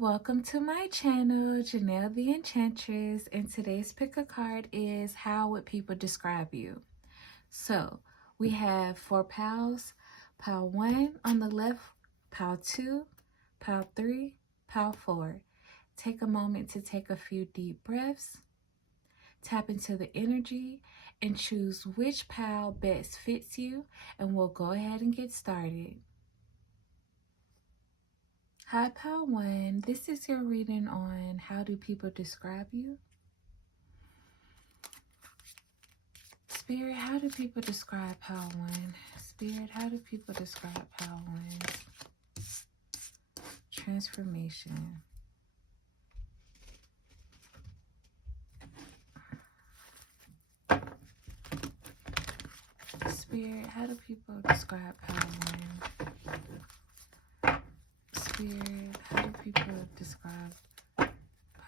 welcome to my channel, Janelle the Enchantress, and today's pick a card is how would people describe you? So we have 4 piles, pile 1 on the left, pile 2, pile 3, pile 4. Take a moment to take a few deep breaths, tap into the energy, and choose which pile best fits you, and we'll go ahead and get started. Hi, Pile 1. This is your reading on how do people describe you? Spirit, how do people describe Pile 1? Spirit, how do people describe Pile 1? Transformation. Spirit, how do people describe Pile 1? Spirit, how do people describe Pile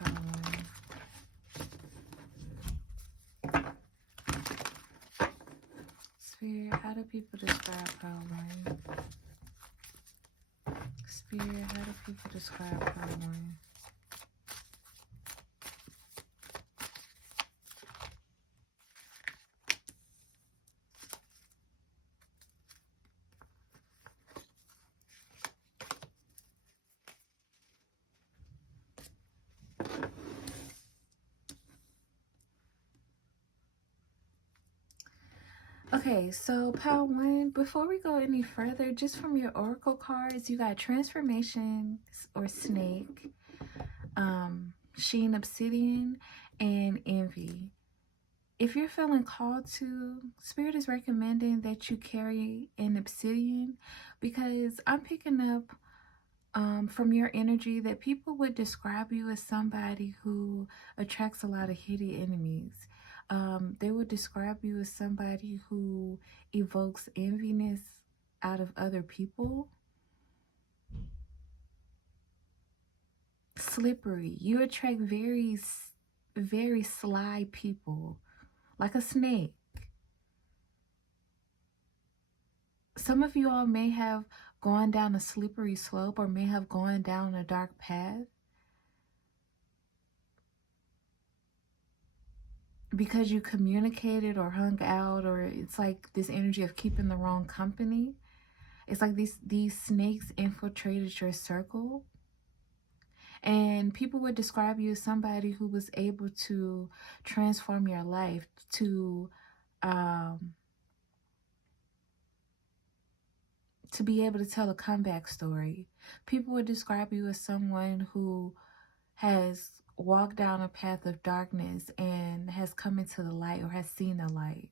1? Spirit, how do people describe Pile 1? Spirit, how do people describe Pile 1? Okay, so Pile 1, before we go any further, just from your oracle cards, you got transformation or snake, sheen obsidian, and envy. If you're feeling called to, Spirit is recommending that you carry an obsidian, because I'm picking up from your energy that people would describe you as somebody who attracts a lot of hidden enemies. They would describe you as somebody who evokes enviness out of other people. Slippery. You attract very, very sly people, like a snake. Some of you all may have gone down a slippery slope or may have gone down a dark path because you communicated or hung out, or it's like this energy of keeping the wrong company. It's like these snakes infiltrated your circle, and people would describe you as somebody who was able to transform your life, to be able to tell a comeback story. People would describe you as someone who has walked down a path of darkness and has come into the light or has seen the light.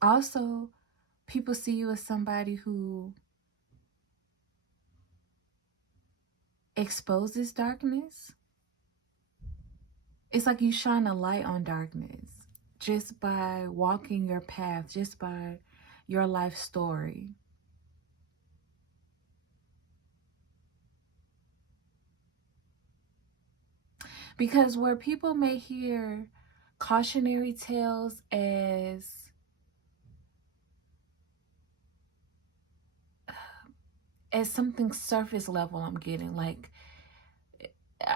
Also, people see you as somebody who exposes darkness. It's like you shine a light on darkness just by walking your path, just by your life story. Because where people may hear cautionary tales as something surface level, I'm getting like,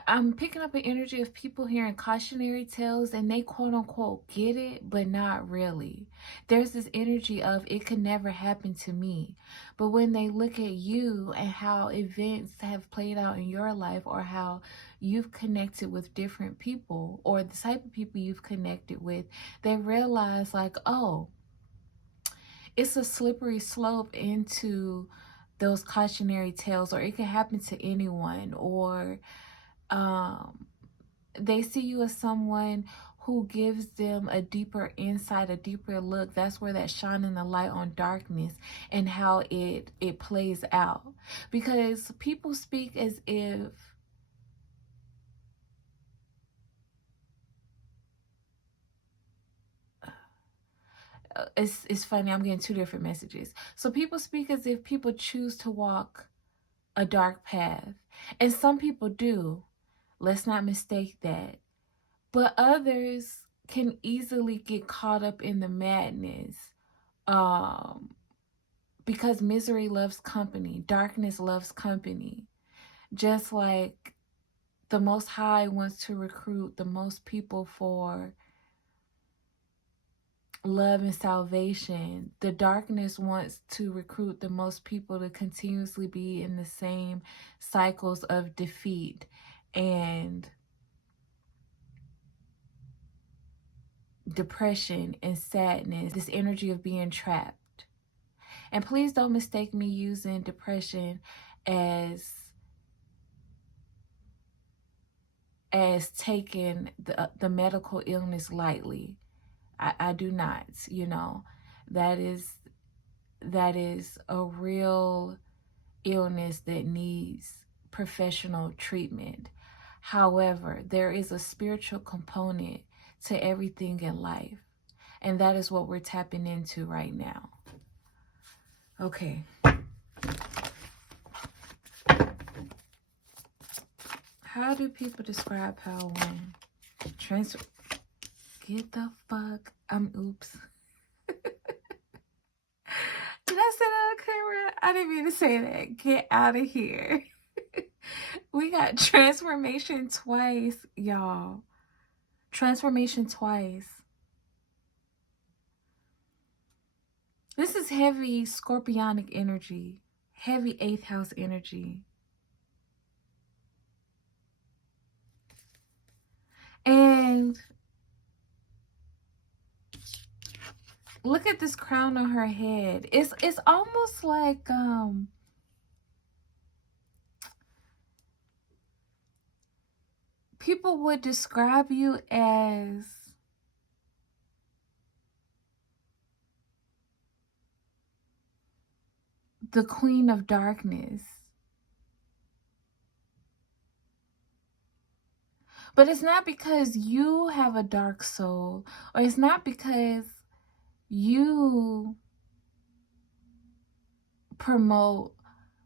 I'm picking up an energy of people hearing cautionary tales and they quote unquote get it, but not really. There's this energy of it could never happen to me. But when they look at you and how events have played out in your life, or how you've connected with different people, or the type of people you've connected with, they realize like, oh, it's a slippery slope into those cautionary tales, or it can happen to anyone, or they see you as someone who gives them a deeper insight, a deeper look. That's where that shining the light on darkness and how it plays out. Because people speak as if it's funny, I'm getting two different messages. So people speak as if people choose to walk a dark path. And some people do. Let's not mistake that. But others can easily get caught up in the madness, because misery loves company. Darkness loves company. Just like the Most High wants to recruit the most people for love and salvation, the darkness wants to recruit the most people to continuously be in the same cycles of defeat and depression and sadness, this energy of being trapped. And please don't mistake me using depression as taking the medical illness lightly. I do not, you know. That is a real illness that needs professional treatment. However, there is a spiritual component to everything in life, and that is what we're tapping into right now. Okay. How do people describe how when transfer? Get the fuck. Oops. Did I say that on camera? I didn't mean to say that. Get out of here. We got transformation twice, y'all. Transformation twice. This is heavy scorpionic energy. Heavy 8th house energy. And look at this crown on her head. It's almost like people would describe you as the Queen of Darkness. But it's not because you have a dark soul, or it's not because you promote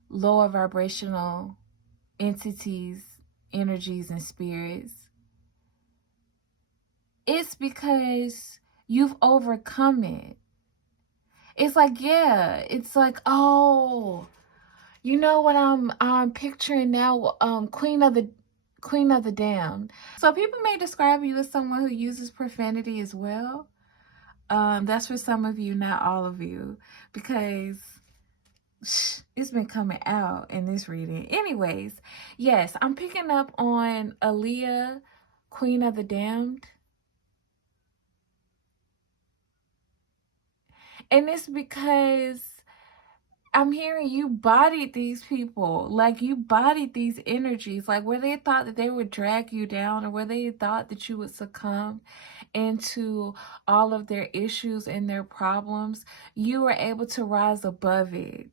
lower vibrational entities, energies, and spirits. It's because you've overcome it. It's like, yeah, it's like, oh, you know what I'm picturing now? Queen of the Damned. So people may describe you as someone who uses profanity as well. That's for some of you, not all of you, because it's been coming out in this reading. Anyways, yes, I'm picking up on Aaliyah, Queen of the Damned. And it's because I'm hearing you bodied these people, like you bodied these energies, like where they thought that they would drag you down, or where they thought that you would succumb into all of their issues and their problems, you were able to rise above it.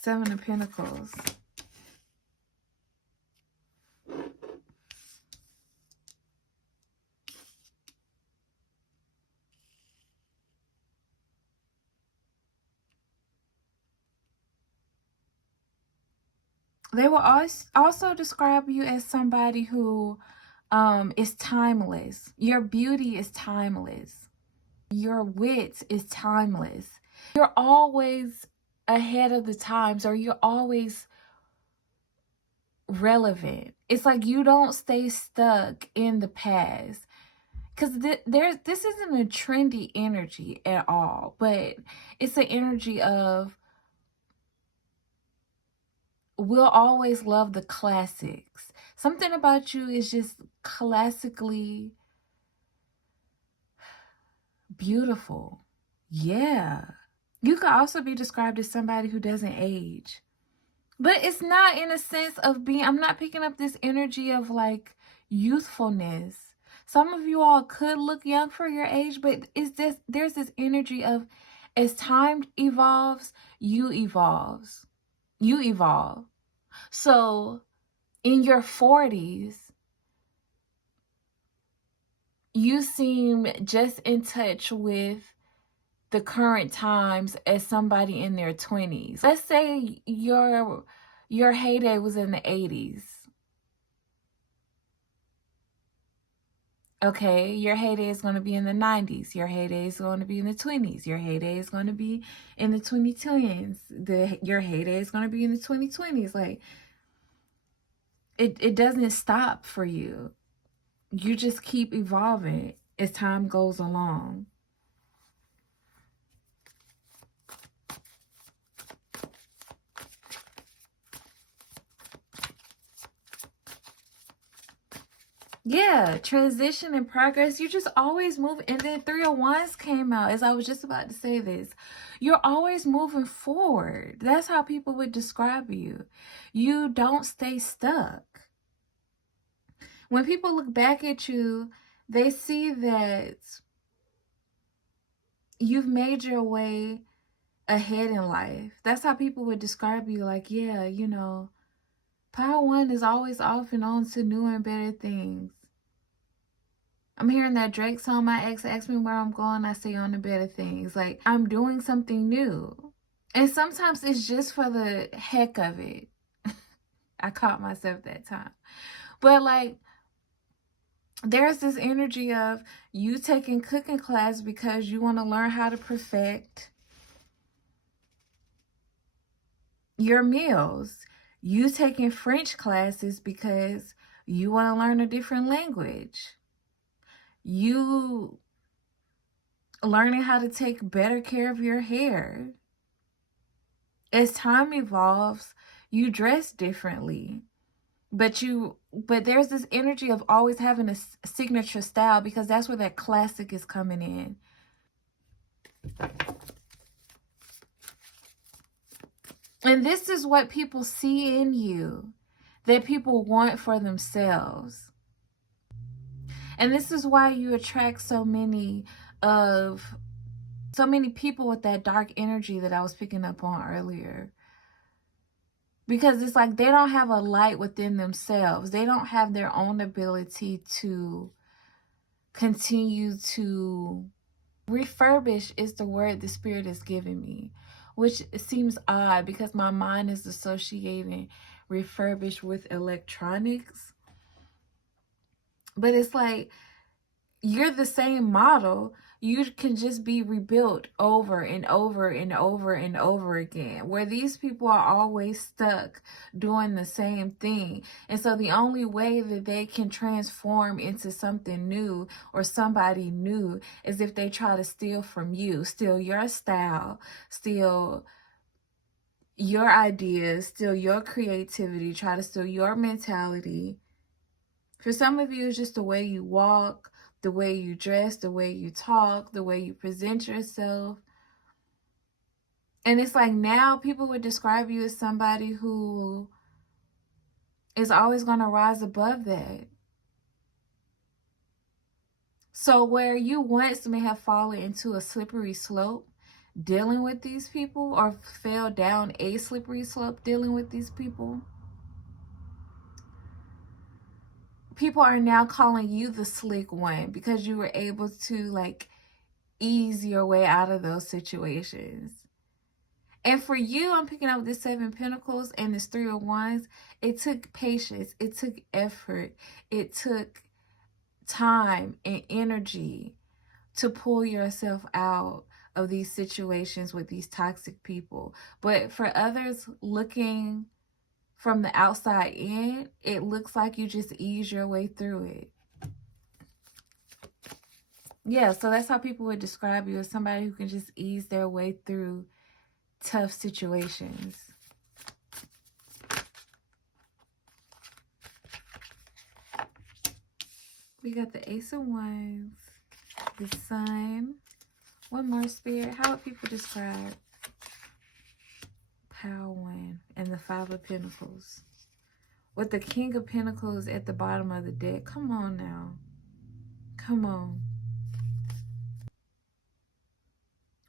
7 of Pentacles. They will also describe you as somebody who is timeless. Your beauty is timeless. Your wit is timeless. You're always ahead of the times, or you're always relevant. It's like you don't stay stuck in the past. Because this isn't a trendy energy at all, but it's an energy of we'll always love the classics. Something about you is just classically beautiful. Yeah. You could also be described as somebody who doesn't age. But it's not in a sense of being, I'm not picking up this energy of like youthfulness. Some of you all could look young for your age, but there's this energy of as time evolves, you evolve. So in your 40s, you seem just in touch with the current times as somebody in their 20s. Let's say your heyday was in the 80s. Okay, your heyday is going to be in the 90s. Your heyday is going to be in the 20s. Your heyday is going to be in the 2010s. Your heyday is going to be in the 2020s. Like, it doesn't stop for you. You just keep evolving as time goes along. Yeah, transition and progress. You just always move. And then 301s came out, as I was just about to say this. You're always moving forward. That's how people would describe you. You don't stay stuck. When people look back at you, they see that you've made your way ahead in life. That's how people would describe you. Like, yeah, you know, Power One is always off and on to new and better things. I'm hearing that Drake song, my ex asked me where I'm going, I say on to better things. Like, I'm doing something new. And sometimes it's just for the heck of it. I caught myself that time. But like, there's this energy of you taking cooking class because you want to learn how to perfect your meals. You taking French classes because you want to learn a different language. You learning how to take better care of your hair. As time evolves, you dress differently. But there's this energy of always having a signature style, because that's where that classic is coming in. And this is what people see in you, that people want for themselves. And this is why you attract so many people with that dark energy that I was picking up on earlier. Because it's like they don't have a light within themselves. They don't have their own ability to continue to refurbish, is the word the Spirit is giving me, which seems odd because my mind is associating refurbish with electronics. But it's like, you're the same model. You can just be rebuilt over and over and over and over again, where these people are always stuck doing the same thing. And so the only way that they can transform into something new or somebody new is if they try to steal from you, steal your style, steal your ideas, steal your creativity, try to steal your mentality. For some of you, it's just the way you walk, the way you dress, the way you talk, the way you present yourself. And it's like, now people would describe you as somebody who is always going to rise above that. So where you once may have fallen into a slippery slope dealing with these people, or fell down a slippery slope dealing with these people, people are now calling you the slick one because you were able to like ease your way out of those situations. And for you, I'm picking up this 7 Pentacles and this 3 of Wands. It took patience. It took effort. It took time and energy to pull yourself out of these situations with these toxic people. But for others looking from the outside in, it looks like you just ease your way through it. Yeah, so that's how people would describe you, as somebody who can just ease their way through tough situations. We got the Ace of Wands, the Sun. One more, Spirit. How would people describe Power One and the 5 of Pentacles? With the King of Pentacles at the bottom of the deck. Come on now. Come on.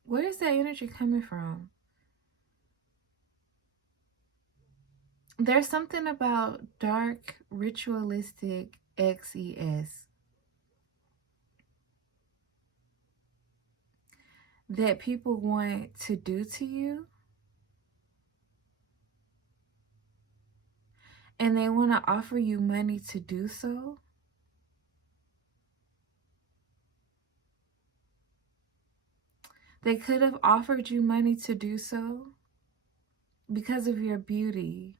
Where is that energy coming from? There's something about dark, ritualistic XES that people want to do to you. And they want to offer you money to do so. They could have offered you money to do so because of your beauty.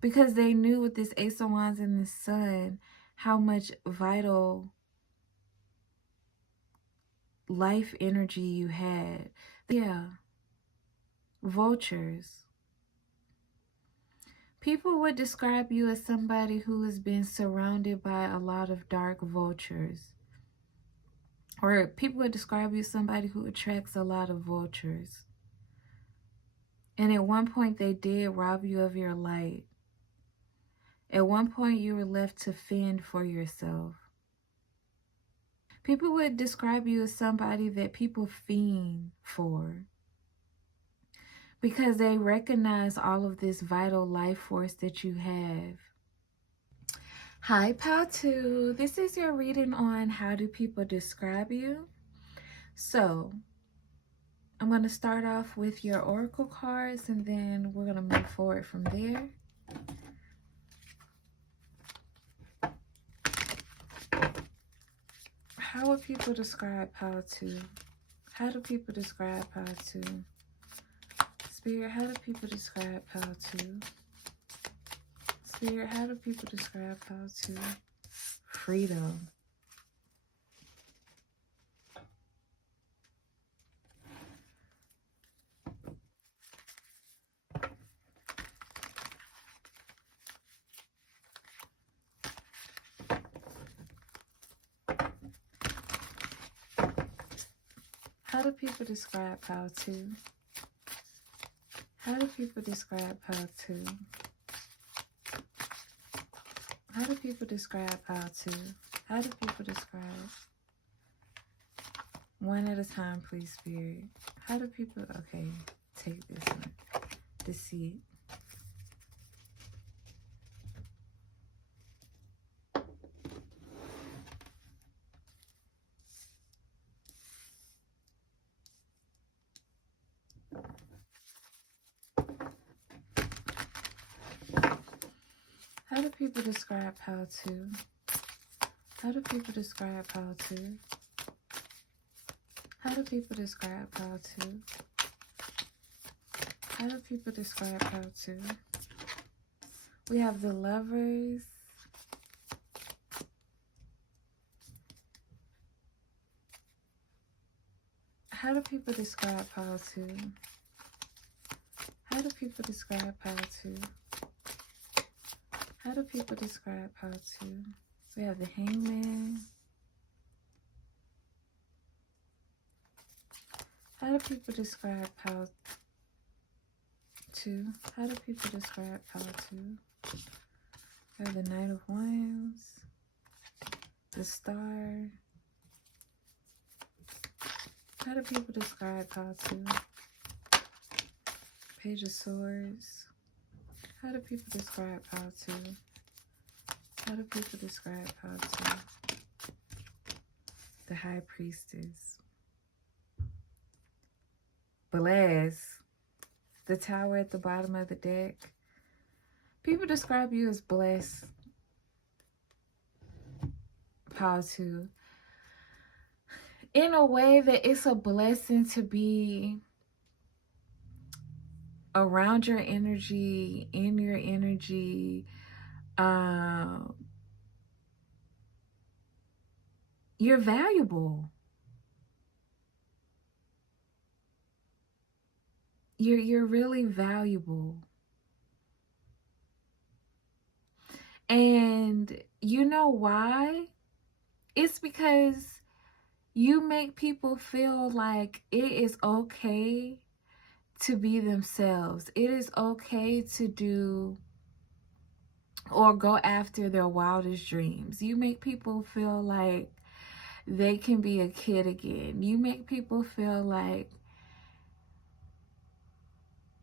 Because they knew with this Ace of Wands and this Sun how much vital life energy you had. Yeah. Vultures. People would describe you as somebody who has been surrounded by a lot of dark vultures. Or people would describe you as somebody who attracts a lot of vultures. And at one point they did rob you of your light. At one point you were left to fend for yourself. People would describe you as somebody that people fiend for, because they recognize all of this vital life force that you have. Hi, Pal2. This is your reading on how do people describe you. So, I'm going to start off with your oracle cards, and then we're going to move forward from there. How would people describe Pal2? How do people describe Pal2? Spirit, how do people describe Pal2? Spirit, how do people describe Pal2? Freedom. How do people describe Pal2? How do people describe Pal2? How do people describe Pal2? How do people describe? One at a time, please, Spirit. How do people... Okay, take this one. Deceit. How do people describe Pal2? How do people describe Pal2? How do people describe Pal2? How do people describe Pal2? We have the Lovers. How do people describe Pal2? How do people describe Pal2? How do people describe Pal2? We have the Hangman. How do people describe Pal2? How do people describe Pal2? We have the Knight of Wands. The Star. How do people describe Pal2? Page of Swords. How do people describe Pal2? How do people describe Pal2? The High Priestess. Bless. The Tower at the bottom of the deck. People describe you as blessed. Pal2. In a way that it's a blessing to be around your energy, in your energy. You're valuable. You're really valuable. And you know why? It's because you make people feel like it is okay to be themselves. It is okay to do or go after their wildest dreams. You make people feel like they can be a kid again. You make people feel like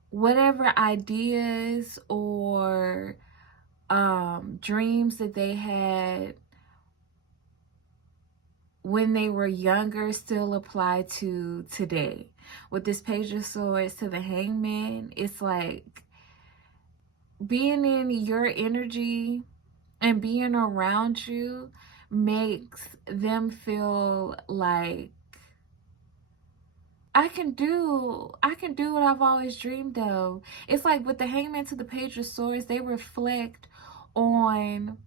whatever ideas or dreams that they had when they were younger still apply to today. With this Page of Swords to the Hangman, it's like being in your energy and being around you makes them feel like I can do what I've always dreamed of. It's like with the Hangman to the Page of Swords, they reflect on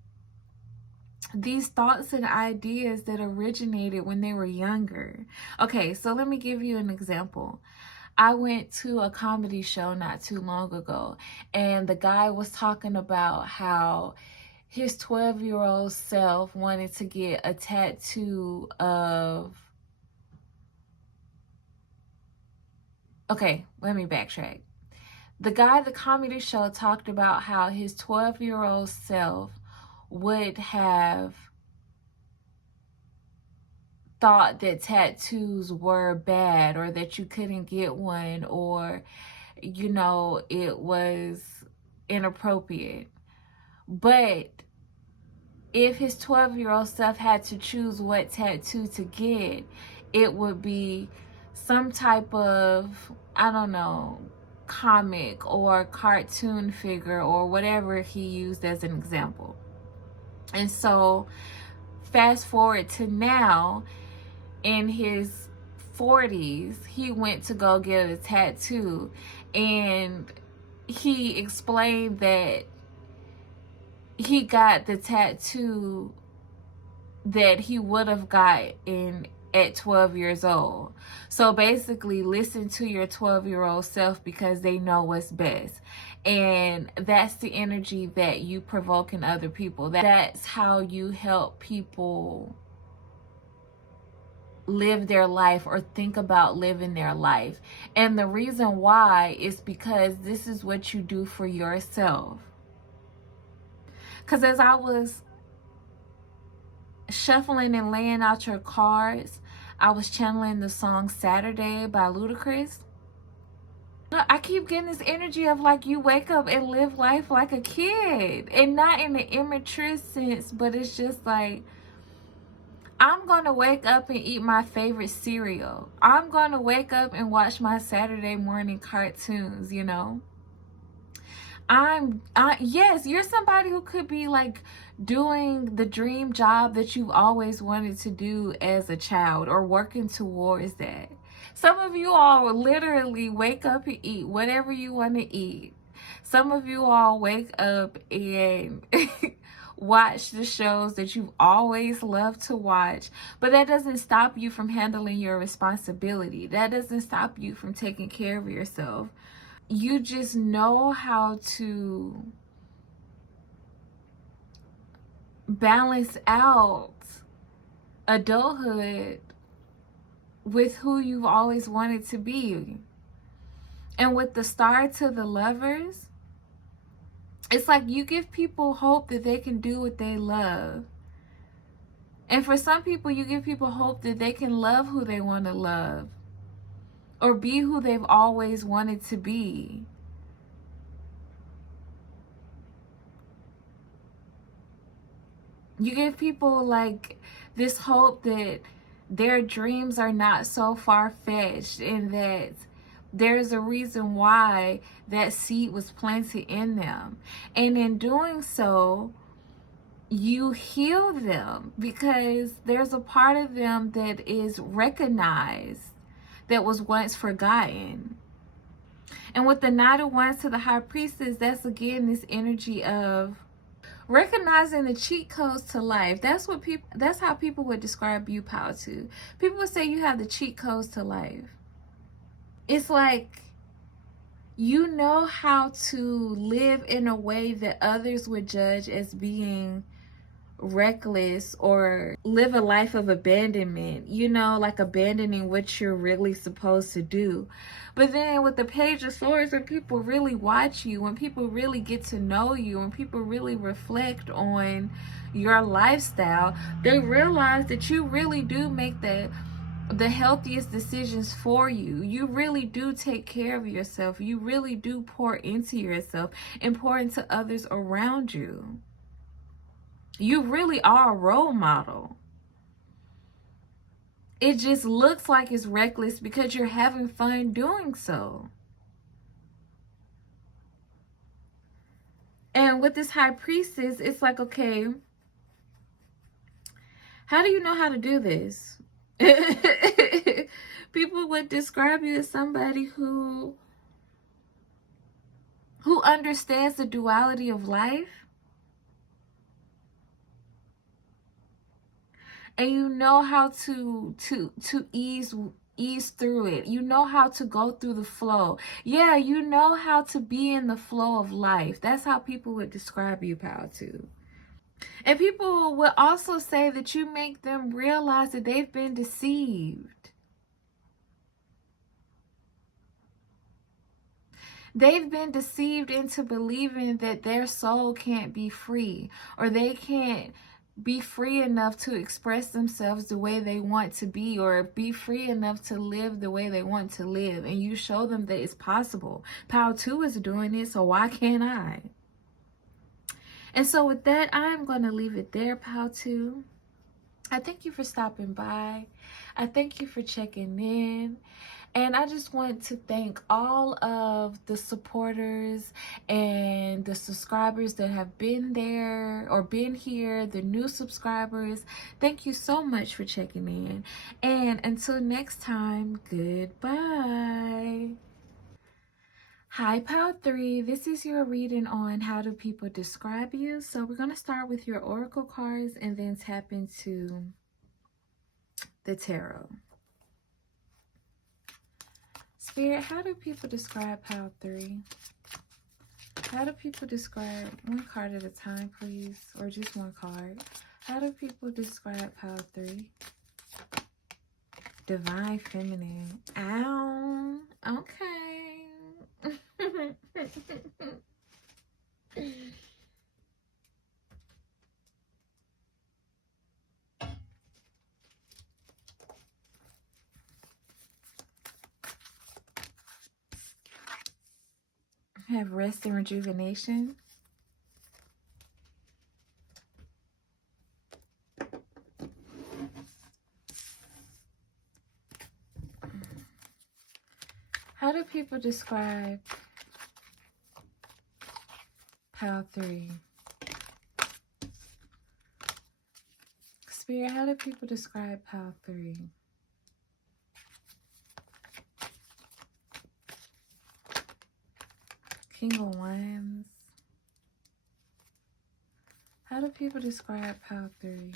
these thoughts and ideas that originated when they were younger. Okay, so let me give you an example. I went to a comedy show not too long ago, and the guy was talking about how his 12-year-old self wanted to get a tattoo of... Okay, let me backtrack. The guy at the comedy show talked about how his 12-year-old self would have thought that tattoos were bad, or that you couldn't get one, or, you know, it was inappropriate. But if his 12-year-old self had to choose what tattoo to get, it would be some type of, I don't know, comic or cartoon figure or whatever he used as an example. And so fast forward to now, in his 40s, he went to go get a tattoo, and he explained that he got the tattoo that he would have gotten at 12 years old. So basically, listen to your 12-year-old self, because they know what's best. And that's the energy that you provoke in other people. That's how you help people live their life or think about living their life. And the reason why is because this is what you do for yourself. Because as I was shuffling and laying out your cards, I was channeling the song Saturday by Ludacris. I keep getting this energy of like you wake up and live life like a kid, and not in an immature sense, but it's just like, I'm going to wake up and eat my favorite cereal. I'm going to wake up and watch my Saturday morning cartoons, you know. Yes, you're somebody who could be like doing the dream job that you've always wanted to do as a child, or working towards that. Some of you all will literally wake up and eat whatever you want to eat. Some of you all wake up and watch the shows that you've always loved to watch. But that doesn't stop you from handling your responsibility. That doesn't stop you from taking care of yourself. You just know how to balance out adulthood with who you've always wanted to be. And with the Star to the Lovers, it's like you give people hope that they can do what they love. And for some people, you give people hope that they can love who they want to love, or be who they've always wanted to be. You give people like this hope that their dreams are not so far-fetched, and that there's a reason why that seed was planted in them. And in doing so, you heal them, because there's a part of them that is recognized that was once forgotten. And with the Knight of Wands to the High Priestess, that's again this energy of recognizing the cheat codes to life. That's how people would describe you, Power 2. People would say you have the cheat codes to life. It's like you know how to live in a way that others would judge as being reckless, or live a life of abandonment, you know, like abandoning what you're really supposed to do. But then with the Page of Swords, when people really watch you, when people really get to know you, when people really reflect on your lifestyle, they realize that you really do make the healthiest decisions for you. You really do take care of yourself. You really do pour into yourself and pour into others around you. You really are a role model. It just looks like it's reckless because you're having fun doing so. And with this High Priestess, it's like, okay, How do you know how to do this? People would describe you as somebody who understands the duality of life, and you know how to ease through it. You know how to go through the flow. Yeah, you know how to be in the flow of life. That's how people would describe you, pal, too. And people would also say that you make them realize that they've been deceived. They've been deceived into believing that their soul can't be free, or they can't be free enough to express themselves the way they want to be, or be free enough to live the way they want to live. And you show them that it's possible. Power 2 is doing it, so why can't I? And so with that, I'm going to leave it there, Power 2. I thank you for stopping by. I thank you for checking in. And I just want to thank all of the supporters and the subscribers that have been there or been here, the new subscribers. Thank you so much for checking in. And until next time, goodbye. Hi, Pal 3. This is your reading on how do people describe you. So we're going to start with your oracle cards and then tap into the tarot. Spirit, how do people describe Pal 3? How do people describe, one card at a time, please, or just one card. How do people describe Pal 3? Divine Feminine. Ow. Okay. Have rest and rejuvenation. How do people describe Pal 3? Spirit, how do people describe Pal 3? King of Wands. How do people describe Pal 3?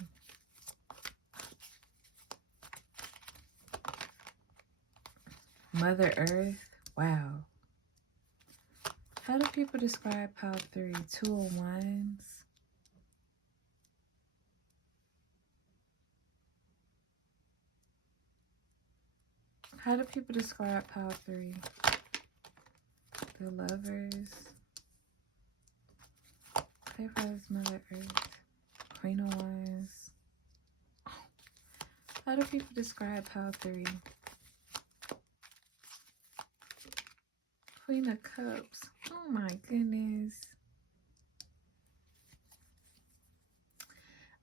Mother Earth. Wow. How do people describe Pal 3? Two of Wands. How do people describe Pal 3? The Lovers. Clarifies Mother Earth. Queen of Wands. How do people describe Pal 3? Queen of Cups. Oh my goodness.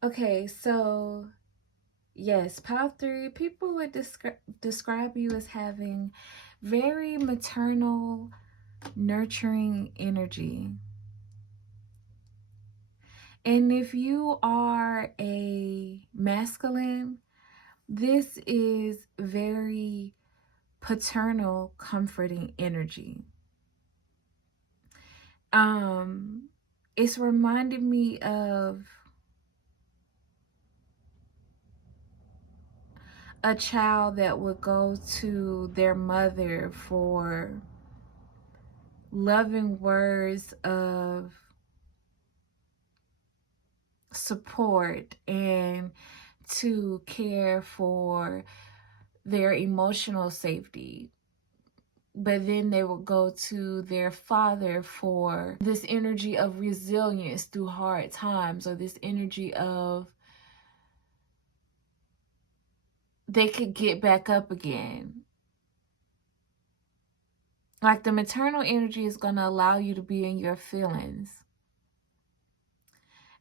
Okay, so yes, Pal 3, people would describe you as having very maternal, nurturing energy. And if you are a masculine, this is very paternal, comforting energy. It's reminding me of a child that would go to their mother for loving words of support and to care for their emotional safety. But then they would go to their father for this energy of resilience through hard times, or this energy of they could get back up again. Like the maternal energy is going to allow you to be in your feelings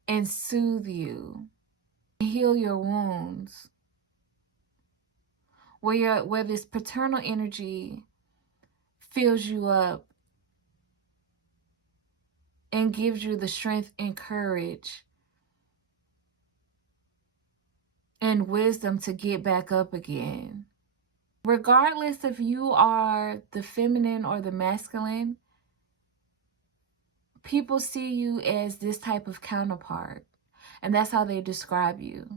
and soothe you, heal your wounds. Where this paternal energy fills you up and gives you the strength and courage and wisdom to get back up again. Regardless if you are the feminine or the masculine, people see you as this type of counterpart, and that's how they describe you.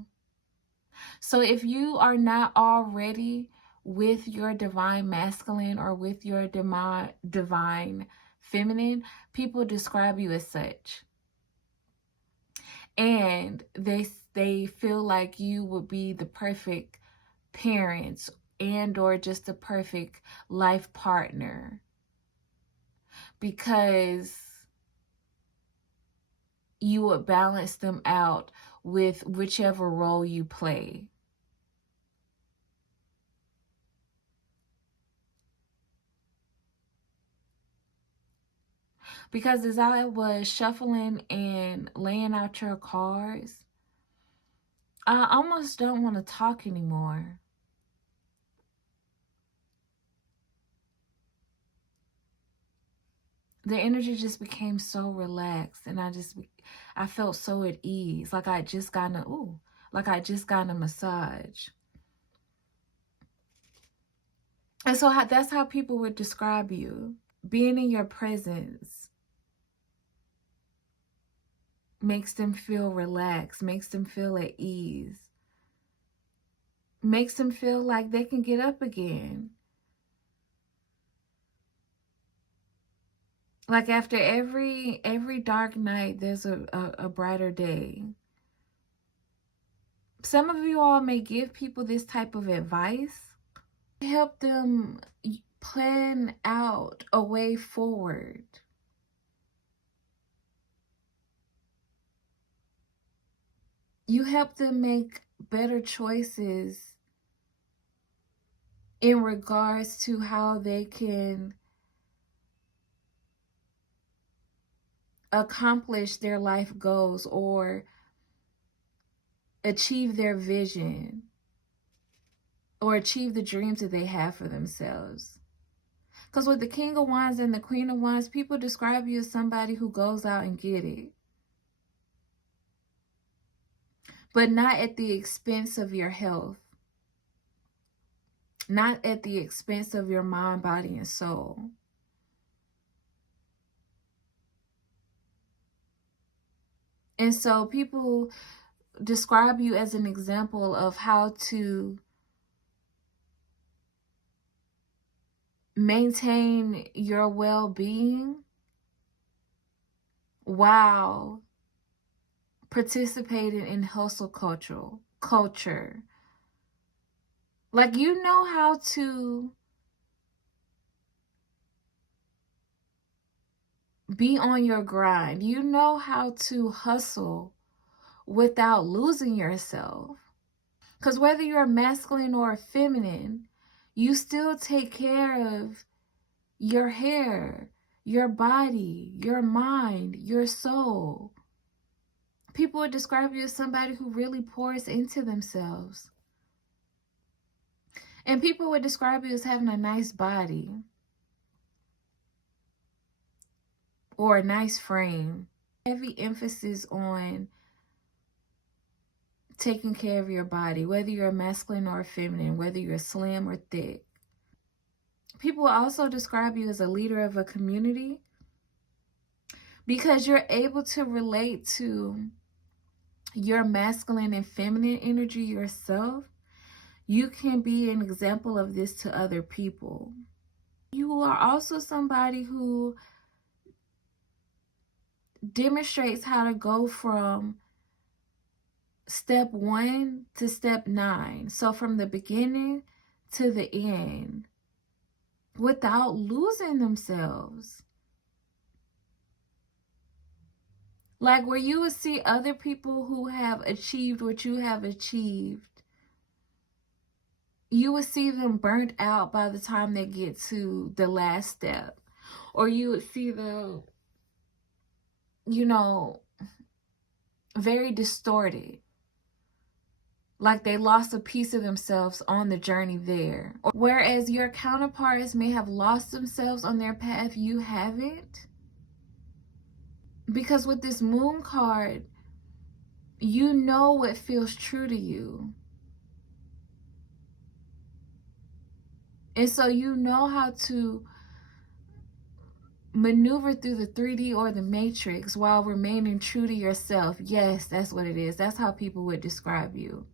So if you are not already with your divine masculine or with your divine feminine, people describe you as such. And they feel like you would be the perfect parents and or just the perfect life partner, because you would balance them out with whichever role you play. Because as I was shuffling and laying out your cards, I almost don't want to talk anymore. The energy just became so relaxed, and I felt so at ease, like I just gotten a massage. And so that's how people would describe you. Being in your presence makes them feel relaxed, makes them feel at ease, makes them feel like they can get up again. Like after every dark night, there's a brighter day. Some of you all may give people this type of advice. Help them plan out a way forward. You help them make better choices in regards to how they can accomplish their life goals or achieve their vision or achieve the dreams that they have for themselves. Because with the King of Wands and the Queen of Wands, people describe you as somebody who goes out and get it, but not at the expense of your health, not at the expense of your mind, body, and soul. And so people describe you as an example of how to maintain your well-being while participating in hustle culture. Like, you know how to be on your grind. You know how to hustle without losing yourself. Because whether you're masculine or feminine, you still take care of your hair, your body, your mind, your soul. People would describe you as somebody who really pours into themselves. And people would describe you as having a nice body or a nice frame. Heavy emphasis on taking care of your body, whether you're masculine or feminine, whether you're slim or thick. People will also describe you as a leader of a community because you're able to relate to your masculine and feminine energy yourself. You can be an example of this to other people. You are also somebody who demonstrates how to go from step 1 to step 9. So from the beginning to the end without losing themselves. Like where you would see other people who have achieved what you have achieved, you would see them burnt out by the time they get to the last step. Or you would see them, very distorted. Like they lost a piece of themselves on the journey there. Whereas your counterparts may have lost themselves on their path, you haven't. Because with this moon card, you know what feels true to you. And so you know how to maneuver through the 3D or the matrix while remaining true to yourself. Yes, that's what it is. That's how people would describe you.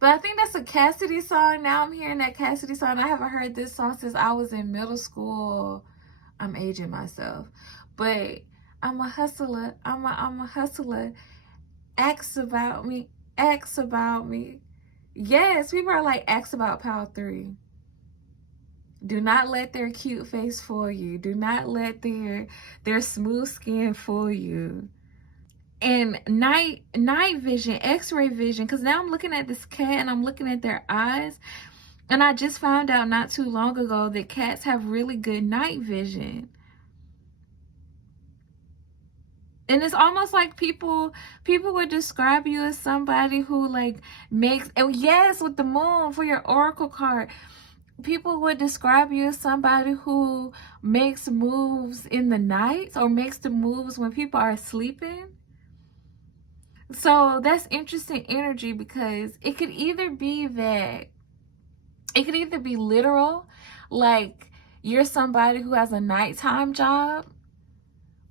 But I think that's a Cassidy song. Now I'm hearing that Cassidy song. I haven't heard this song since I was in middle school. I'm aging myself. But I'm a hustler. I'm a hustler. Ask about me. Ask about me. Yes, people are like, ask about Power 3. Do not let their cute face fool you. Do not let their smooth skin fool you. And night vision, x-ray vision, because now I'm looking at this cat and I'm looking at their eyes, and I just found out not too long ago that cats have really good night vision. And it's almost like people would describe you as somebody who like makes, oh yes, with the moon for your oracle card, people would describe you as somebody who makes moves in the night or makes the moves when people are sleeping. So that's interesting energy, because it could either be literal, like you're somebody who has a nighttime job,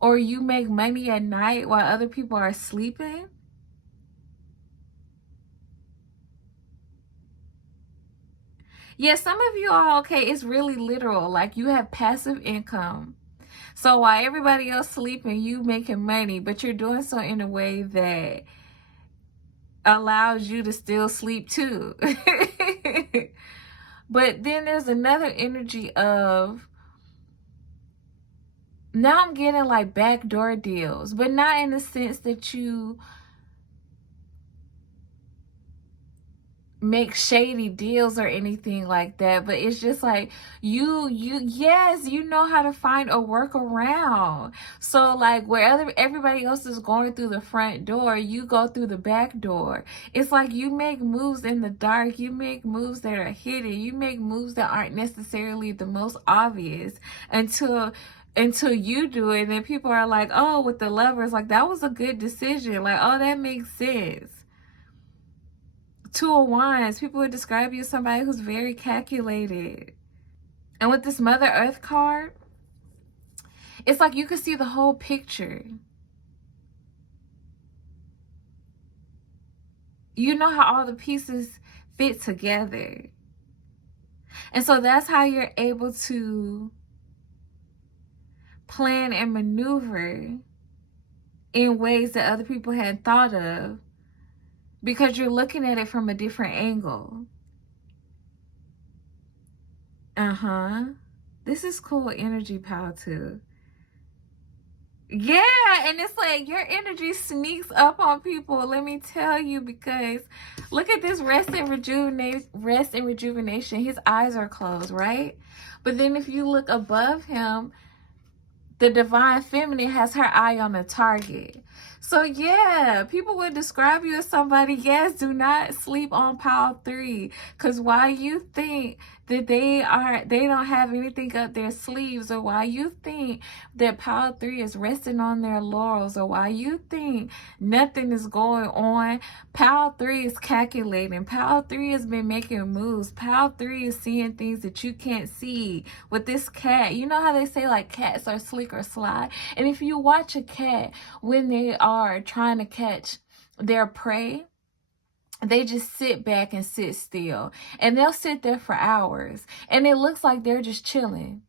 or you make money at night while other people are sleeping. Yeah, some of you are okay. It's really literal. Like you have passive income. So while everybody else sleeping, you making money, but you're doing so in a way that allows you to still sleep too. But then there's another energy of, now I'm getting like backdoor deals, but not in the sense that you make shady deals or anything like that, but it's just like yes, you know how to find a workaround. So like where everybody else is going through the front door, you go through the back door. It's like you make moves in the dark, you make moves that are hidden, you make moves that aren't necessarily the most obvious until you do it. And then people are like, oh, with the Lovers, like that was a good decision, like, oh, that makes sense. Two of Wands, people would describe you as somebody who's very calculated. And with this Mother Earth card, it's like you can see the whole picture. You know how all the pieces fit together. And so that's how you're able to plan and maneuver in ways that other people hadn't thought of, because you're looking at it from a different angle. This is cool energy, Power too. Yeah, and it's like your energy sneaks up on people, let me tell you, because look at this rest and rejuvenation. His eyes are closed, right? But then if you look above him, the divine feminine has her eye on the target. So yeah, people would describe you as somebody, yes, do not sleep on Power 3, because why you think that they don't have anything up their sleeves, or why you think that Power 3 is resting on their laurels, or why you think nothing is going on, Power 3 is calculating. Power 3 has been making moves. Power 3 is seeing things that you can't see. With this cat, you know how they say like cats are slick or sly? And if you watch a cat when they are trying to catch their prey, they just sit back and sit still, and they'll sit there for hours, and it looks like they're just chilling.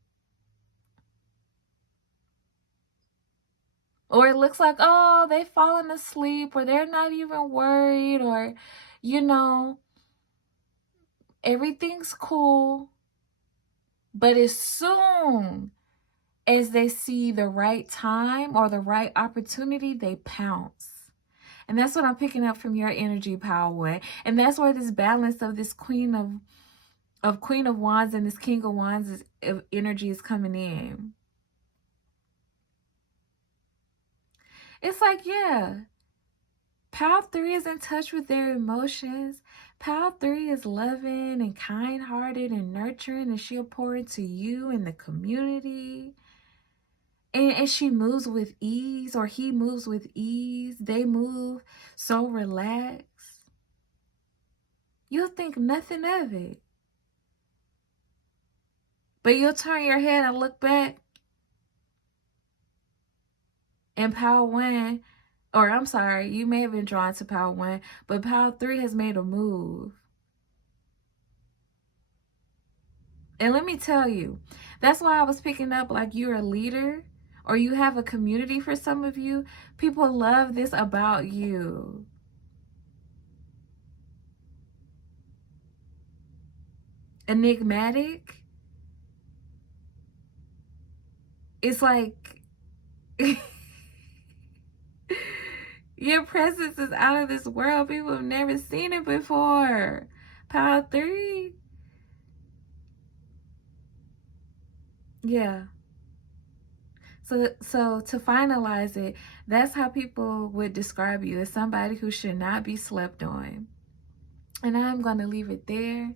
Or it looks like, oh, they've fallen asleep, or they're not even worried, or, you know, everything's cool. But as soon as they see the right time or the right opportunity, they pounce. And that's what I'm picking up from your energy, Power. And that's where this balance of this Queen of Wands and this King of Wands energy is coming in. It's like, yeah, Power 3 is in touch with their emotions. Power 3 is loving and kind-hearted and nurturing, and she'll pour into you and the community. And she moves with ease, or he moves with ease. They move so relaxed. You'll think nothing of it. But you'll turn your head and look back, and Power 1, or I'm sorry, you may have been drawn to Power 1, but Power 3 has made a move. And let me tell you, that's why I was picking up like you're a leader or you have a community for some of you. People love this about you. Enigmatic. It's like your presence is out of this world. People have never seen it before. Power 3. Yeah. So to finalize it, that's how people would describe you, as somebody who should not be slept on. And I'm going to leave it there.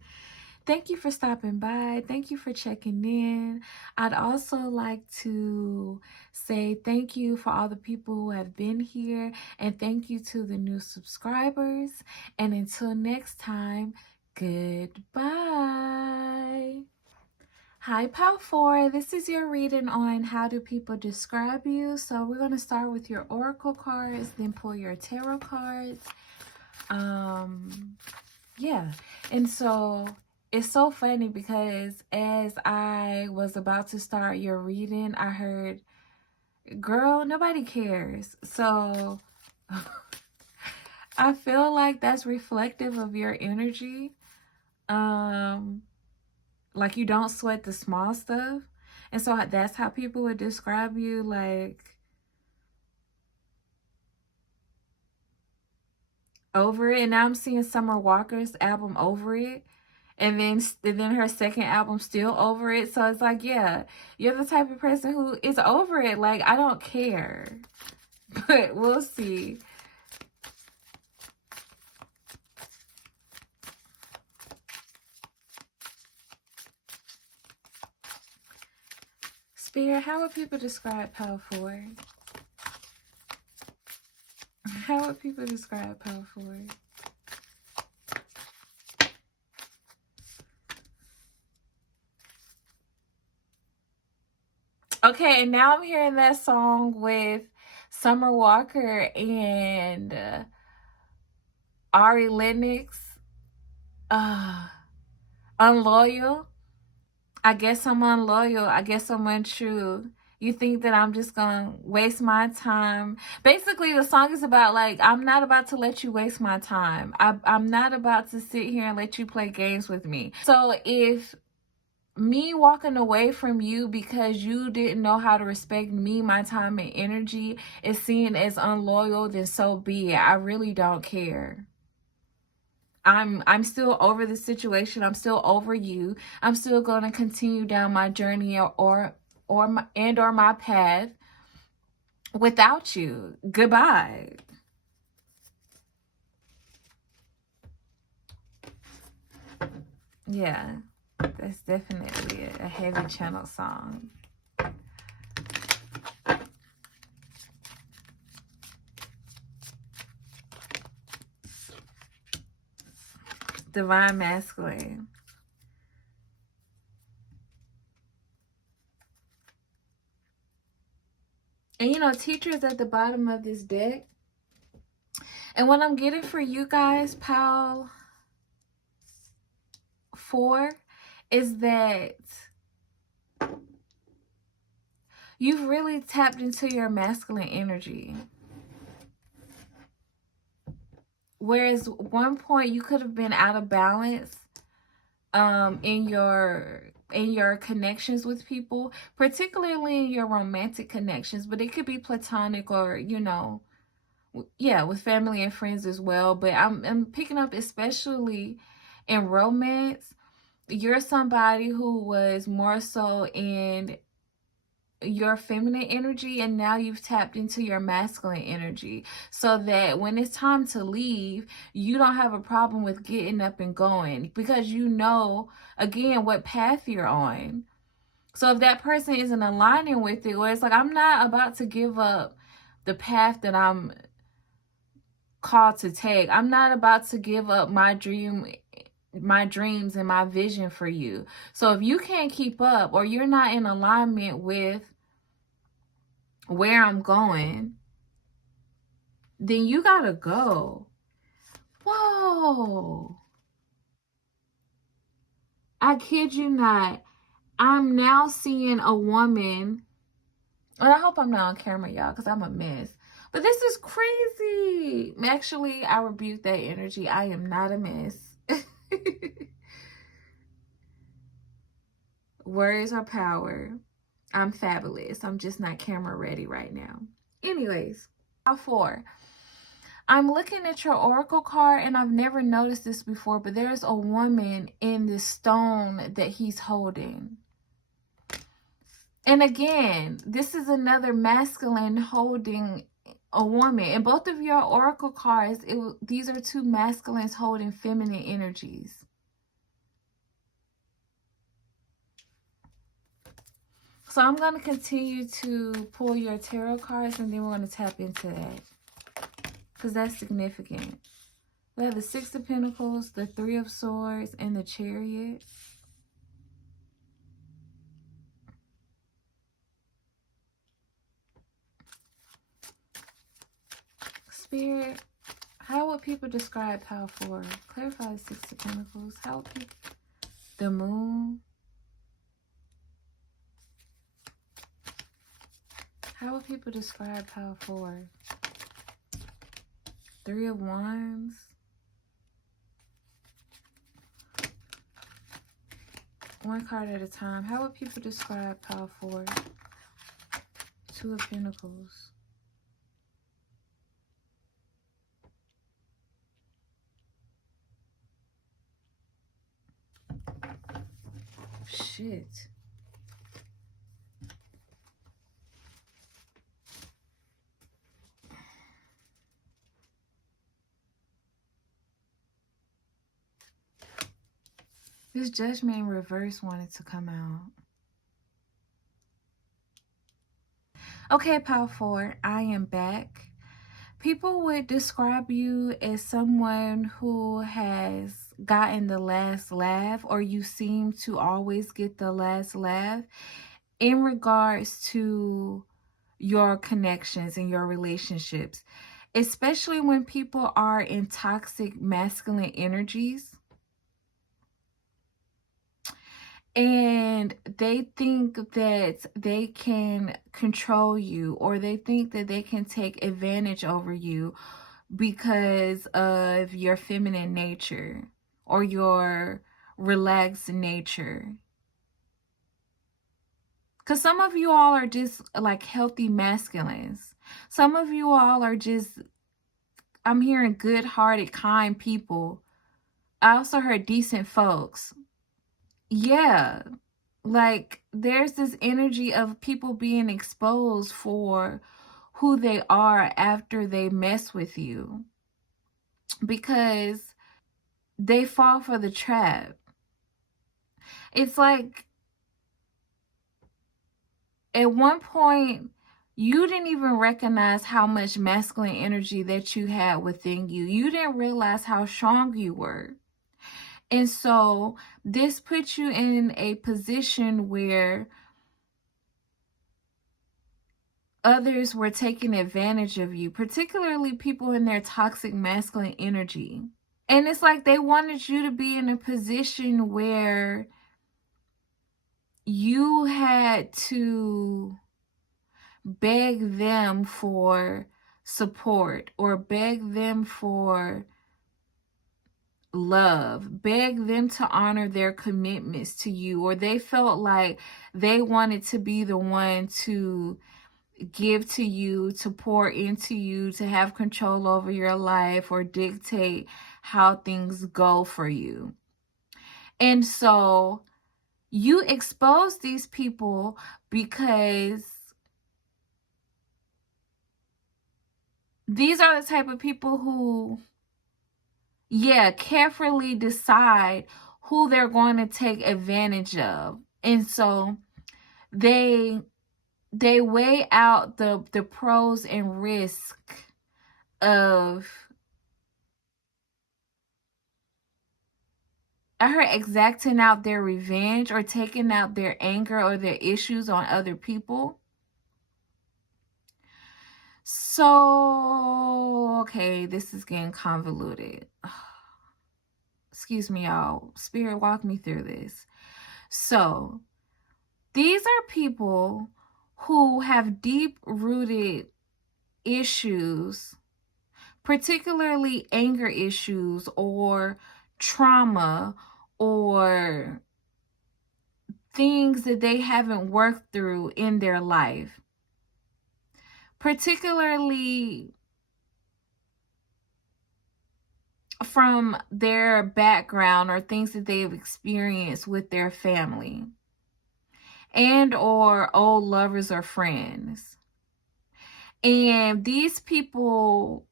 Thank you for stopping by. Thank you for checking in. I'd also like to say thank you for all the people who have been here, and thank you to the new subscribers. And until next time, goodbye. Hi, Pal 4. This is your reading on how do people describe you. So we're going to start with your oracle cards, then pull your tarot cards. Yeah. And so it's so funny because as I was about to start your reading, I heard, girl, nobody cares. So I feel like that's reflective of your energy. Like you don't sweat the small stuff. And so that's how people would describe you, like Over It. And now I'm seeing Summer Walker's album Over It. And then her second album Still Over It. So it's like, yeah, you're the type of person who is over it. Like, I don't care. But we'll see. Spirit, how would people describe Power 4? How would people describe Power 4? Okay, and now I'm hearing that song with Summer Walker and Ari Lennox. Unloyal. I guess I'm unloyal. I guess I'm untrue. You think that I'm just gonna waste my time. Basically, the song is about, like, I'm not about to let you waste my time. I'm not about to sit here and let you play games with me. So if me walking away from you because you didn't know how to respect me, my time, and energy is seen as unloyal, then so be it. I really don't care. I'm still over the situation. I'm still over you. I'm still going to continue down my journey or my path without you. Goodbye. Yeah, that's definitely a heavy channel song. Divine Masculine. And you know, Teacher's at the bottom of this deck. And what I'm getting for you guys, Pal 4, is that you've really tapped into your masculine energy. Whereas one point you could have been out of balance in your connections with people, particularly in your romantic connections, but it could be platonic or, you know, yeah, with family and friends as well. But I'm picking up, especially in romance, you're somebody who was more so in your feminine energy, and now you've tapped into your masculine energy, so that when it's time to leave, you don't have a problem with getting up and going, because you know, again, what path you're on. So if that person isn't aligning with it, or it's like, I'm not about to give up the path that I'm called to take. I'm not about to give up my dream my dreams and my vision for you. So if you can't keep up or you're not in alignment with where I'm going, then you gotta go. Whoa. I kid you not. I'm now seeing a woman, and I hope I'm not on camera, y'all, because I'm a mess. But this is crazy. Actually, I rebuke that energy. I am not a mess. Words are power. I'm fabulous. I'm just not camera ready right now. Anyways, how for? I'm looking at your oracle card and I've never noticed this before, but there's a woman in the stone that he's holding. And again, this is another masculine holding a woman. In both of your oracle cards, these are two masculines holding feminine energies. So I'm going to continue to pull your tarot cards and then we're going to tap into that, because that's significant. We have the Six of Pentacles, the Three of Swords, and the Chariot. Spirit, how would people describe power four? Clarify the Six of Pentacles. How would people... The Moon. How would people describe power four? Three of Wands. One card at a time. How would people describe power four? Two of Pentacles. Shit. This Judgment in reverse wanted to come out. Okay, power four, I am back. People would describe you as someone who has gotten the last laugh, or you seem to always get the last laugh in regards to your connections and your relationships, especially when people are in toxic masculine energies. And they think that they can control you, or they think that they can take advantage over you because of your feminine nature or your relaxed nature. Because some of you all are just like healthy masculines. Some of you all are just, I'm hearing good-hearted, kind people. I also heard decent folks. Yeah. Like, there's this energy of people being exposed for who they are after they mess with you, because they fall for the trap. It's like, at one point, you didn't even recognize how much masculine energy that you had within you. You didn't realize how strong you were. And so this puts you in a position where others were taking advantage of you, particularly people in their toxic masculine energy. And it's like they wanted you to be in a position where you had to beg them for support, or beg them for love, beg them to honor their commitments to you, or they felt like they wanted to be the one to give to you, to pour into you, to have control over your life, or dictate how things go for you. And so you expose these people because these are the type of people who, yeah, carefully decide who they're going to take advantage of. And so they weigh out the pros and risk of I heard exacting out their revenge or taking out their anger or their issues on other people. So, okay, this is getting convoluted. Excuse me, y'all. Spirit, walk me through this. So, these are people who have deep-rooted issues, particularly anger issues or trauma or things that they haven't worked through in their life, particularly from their background or things that they've experienced with their family and or old lovers or friends. And these people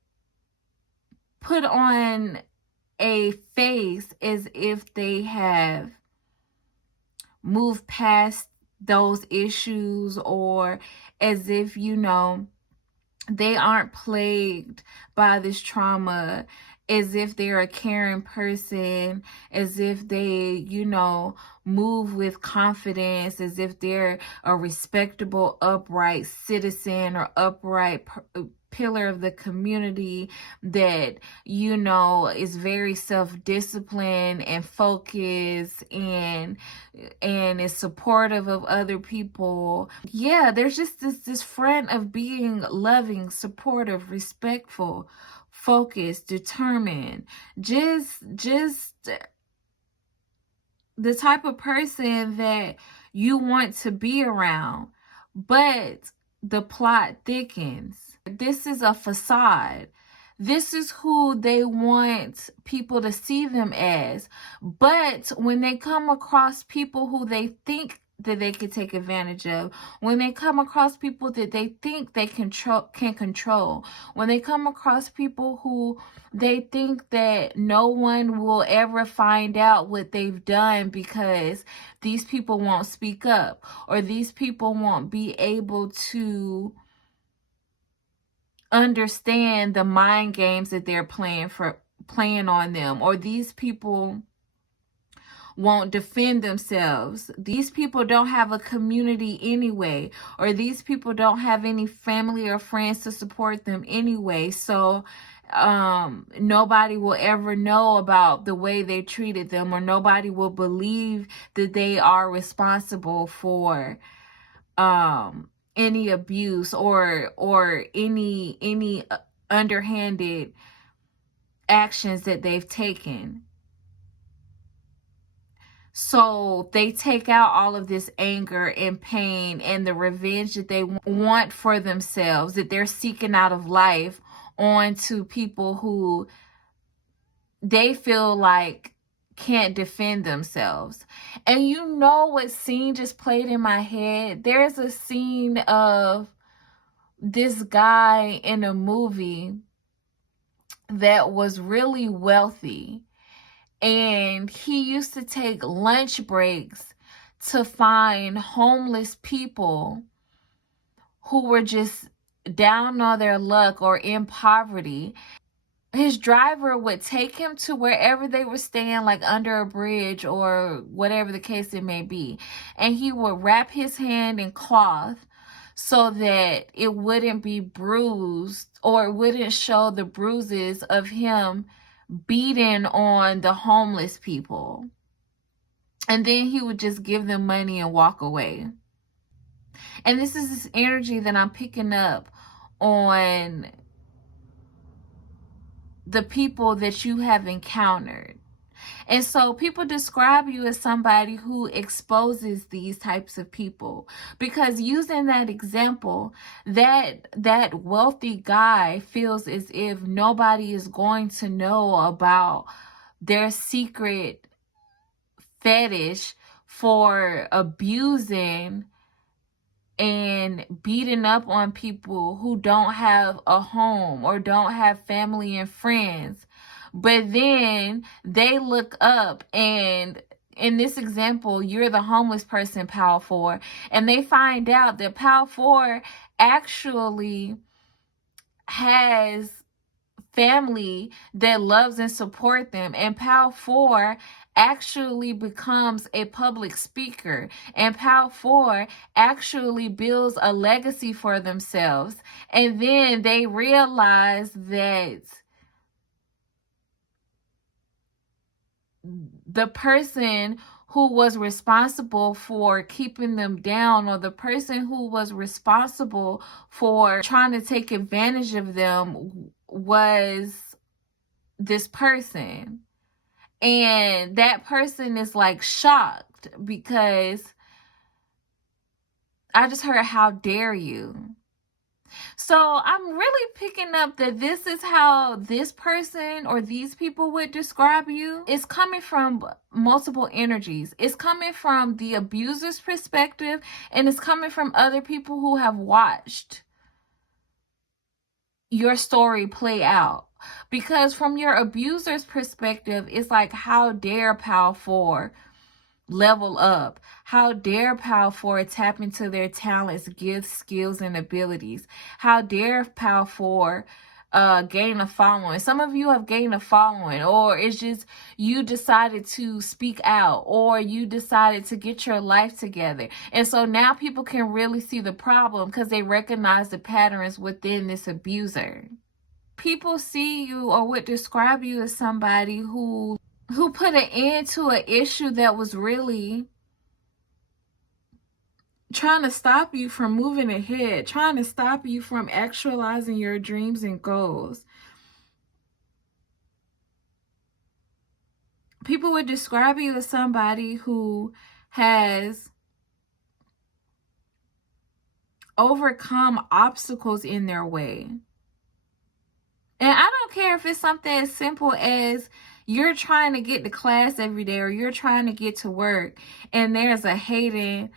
put on a face as if they have moved past those issues, or as if, you know, they aren't plagued by this trauma, as if they're a caring person, as if they, you know, move with confidence, as if they're a respectable, upright citizen or upright pillar of the community that, you know, is very self-disciplined and focused and is supportive of other people. Yeah, there's just this front of being loving, supportive, respectful, focused, determined, just the type of person that you want to be around. But the plot thickens. This is a facade. This is who they want people to see them as. But when they come across people who they think that they can take advantage of, when they come across people that they think they can control, when they come across people who they think that no one will ever find out what they've done because these people won't speak up, or these people won't be able to understand the mind games that they're playing on them, or these people won't defend themselves. These people don't have a community anyway, or these people don't have any family or friends to support them anyway. So nobody will ever know about the way they treated them, or nobody will believe that they are responsible for any abuse or any underhanded actions that they've taken. So they take out all of this anger and pain and the revenge that they want for themselves, that they're seeking out of life, onto people who they feel like can't defend themselves. And you know what scene just played in my head? There's a scene of this guy in a movie that was really wealthy, and he used to take lunch breaks to find homeless people who were just down on their luck or in poverty. His driver would take him to wherever they were staying, like under a bridge or whatever the case it may be. And he would wrap his hand in cloth so that it wouldn't be bruised, or it wouldn't show the bruises of him beating on the homeless people. And then he would just give them money and walk away. And this is this energy that I'm picking up on the people that you have encountered. And so people describe you as somebody who exposes these types of people, because using that example, that wealthy guy feels as if nobody is going to know about their secret fetish for abusing and beating up on people who don't have a home or don't have family and friends. But then they look up, and in this example, you're the homeless person, Pal 4, and they find out that Pal 4 actually has family that loves and support them, and Pal 4 actually becomes a public speaker, and Pal 4 actually builds a legacy for themselves, and then they realize that the person who was responsible for keeping them down, or the person who was responsible for trying to take advantage of them, was this person. And that person is like shocked because I just heard, how dare you? So I'm really picking up that this is how this person or these people would describe you. It's coming from multiple energies. It's coming from the abuser's perspective, and it's coming from other people who have watched your story play out. Because from your abuser's perspective, it's like, how dare Pal 4 level up? How dare Pal 4 tap into their talents, gifts, skills, and abilities? How dare Pal 4 gain a following? Some of you have gained a following, or it's just you decided to speak out, or you decided to get your life together. And so now people can really see the problem because they recognize the patterns within this abuser. People see you or would describe you as somebody who put an end to an issue that was really trying to stop you from moving ahead, trying to stop you from actualizing your dreams and goals. People would describe you as somebody who has overcome obstacles in their way. And I don't care if it's something as simple as you're trying to get to class every day, or you're trying to get to work, and there's a hating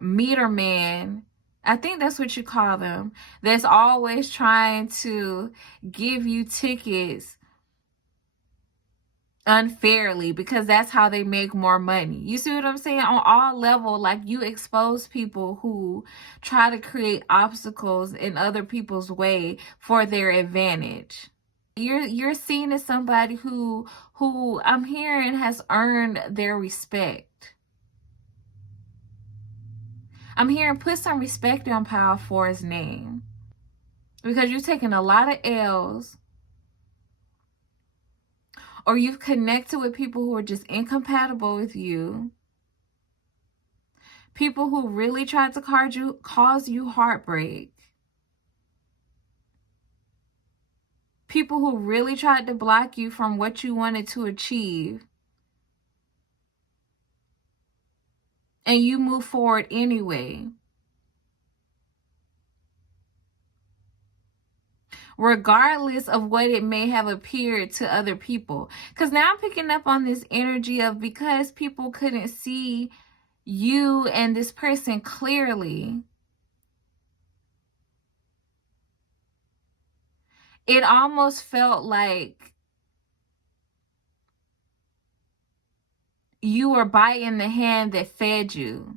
meter man, I think that's what you call them, that's always trying to give you tickets unfairly because that's how they make more money. You see what I'm saying? On all level, like, you expose people who try to create obstacles in other people's way for their advantage. You're seen as somebody who I'm hearing has earned their respect. I'm hearing, put some respect on Pal 4's name, because you've taken a lot of L's, or you've connected with people who are just incompatible with you, people who really tried to cause you heartbreak, people who really tried to block you from what you wanted to achieve, and you move forward anyway, regardless of what it may have appeared to other people. Because now I'm picking up on this energy of, because people couldn't see you and this person clearly, it almost felt like you were biting the hand that fed you.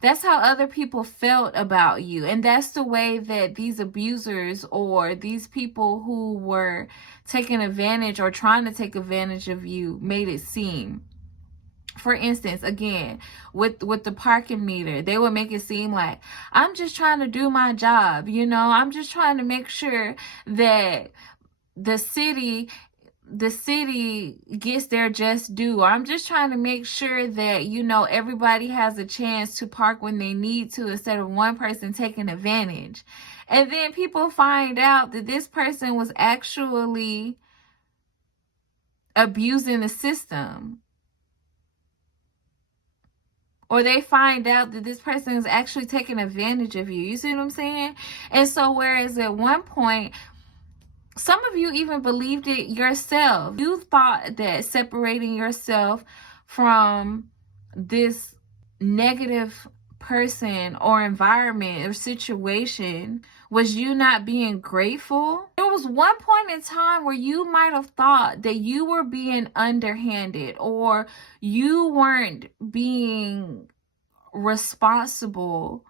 That's how other people felt about you. And that's the way that these abusers, or these people who were taking advantage or trying to take advantage of you, made it seem. For instance, again, with the parking meter, they would make it seem like, I'm just trying to do my job. I'm just trying to make sure that the city gets their just due. I'm just trying to make sure that, everybody has a chance to park when they need to, instead of one person taking advantage. And then people find out that this person was actually abusing the system. Or they find out that this person is actually taking advantage of you. You see what I'm saying? And so, whereas at one point, some of you even believed it yourself. You thought that separating yourself from this negative person or environment or situation was you not being grateful. There was one point in time where you might have thought that you were being underhanded, or you weren't being responsible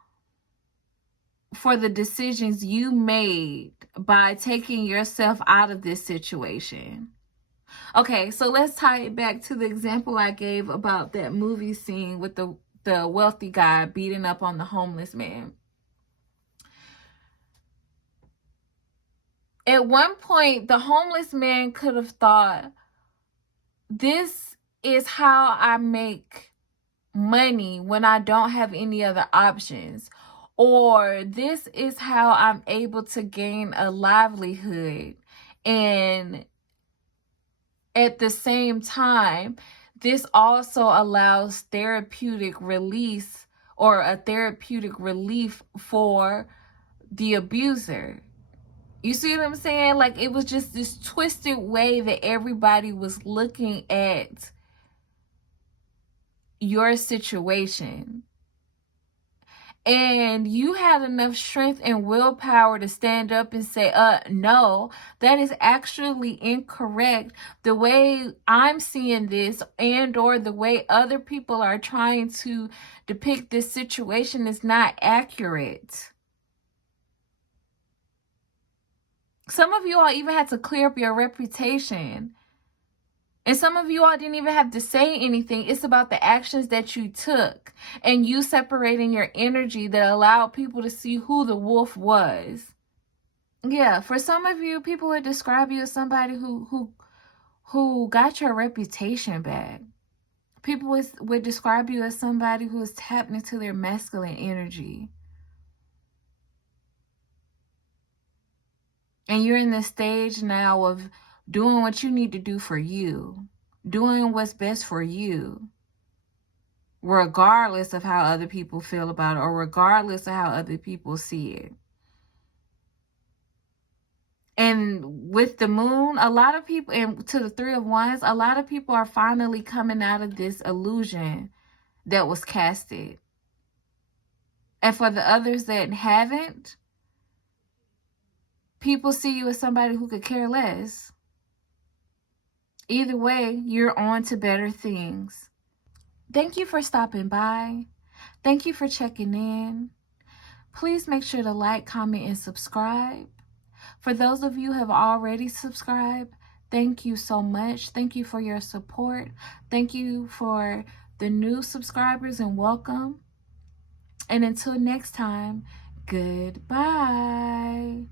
for the decisions you made by taking yourself out of this situation. Okay, so let's tie it back to the example I gave about that movie scene with the wealthy guy beating up on the homeless man. At one point, the homeless man could have thought, this is how I make money when I don't have any other options. Or this is how I'm able to gain a livelihood. And at the same time, this also allows therapeutic release or a therapeutic relief for the abuser. You see what I'm saying? Like, it was just this twisted way that everybody was looking at your situation. And you had enough strength and willpower to stand up and say, no, that is actually incorrect. The way I'm seeing this, and or the way other people are trying to depict this situation, is not accurate. Some of you all even had to clear up your reputation. And some of you all didn't even have to say anything. It's about the actions that you took and you separating your energy that allowed people to see who the wolf was. Yeah, for some of you, people would describe you as somebody who got your reputation back. People would describe you as somebody who is tapped into their masculine energy. And you're in this stage now of doing what you need to do for you, doing what's best for you, regardless of how other people feel about it or regardless of how other people see it. And with the moon, a lot of people, and to the Three of Wands, a lot of people are finally coming out of this illusion that was casted. And for the others that haven't, people see you as somebody who could care less. Either way, you're on to better things. Thank you for stopping by. Thank you for checking in. Please make sure to like, comment, and subscribe. For those of you who have already subscribed, thank you so much. Thank you for your support. Thank you for the new subscribers and welcome. And until next time, goodbye.